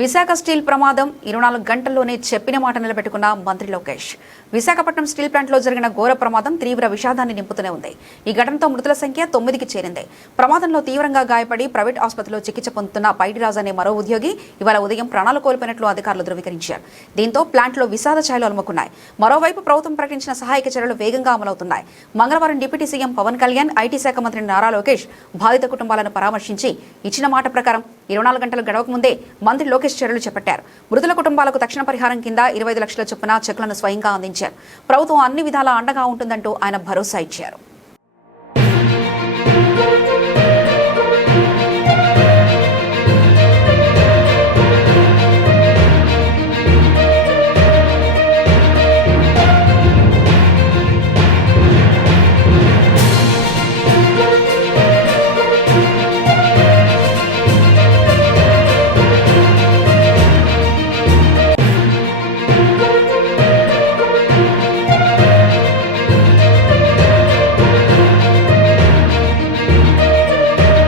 Visakha steel ప్రమాదం 24 గంటల్లోనే చెప్పిన మాట నిలబెట్టుకున్న మంత్రి లోకేష్. విశాఖపట్నం స్టీల్ ప్లాంట్లో జరిగిన ఘోర ప్రమాదం తీవ్ర విషాదాన్ని నింపుతూనే ఉంది. ఈ ఘటనతో మృతుల సంఖ్య 9కి చేరింది. ప్రమాదంలో తీవ్రంగా గాయపడి ప్రైవేట్ ఆసుపత్రిలో చికిత్స పొందుతున్న పైడిరాజు అనే మరో ఉద్యోగి ఇవాళ ఉదయం ప్రాణాలు కోల్పోయినట్లు అధికారులు ధృవీకరించారు. దీంతో ప్లాంట్లో విషాద ఛాయలు అలుముకున్నాయి. మరోవైపు ప్రభుత్వం ప్రకటించిన సహాయక చర్యలు వేగంగా అమలవుతున్నాయి. మంగళవారం deputy CM Pavan Kalyan, IT శాఖ మంత్రి నారా లోకేష్ బాధిత కుటుంబాలను పరామర్శించి ఇచ్చిన మాట ప్రకారం 24 గంటలు గడవకముందే మంత్రి లోకేష్ చర్యలు చేపట్టారు. మృతుల కుటుంబాలకు తక్షణ పరిహారం కింద 25 లక్షల చొప్పున చెక్లను స్వయంగా అందించారు. ప్రభుత్వం అన్ని విధాలా అండగా ఉంటుందంటూ ఆయన భరోసా ఇచ్చారు.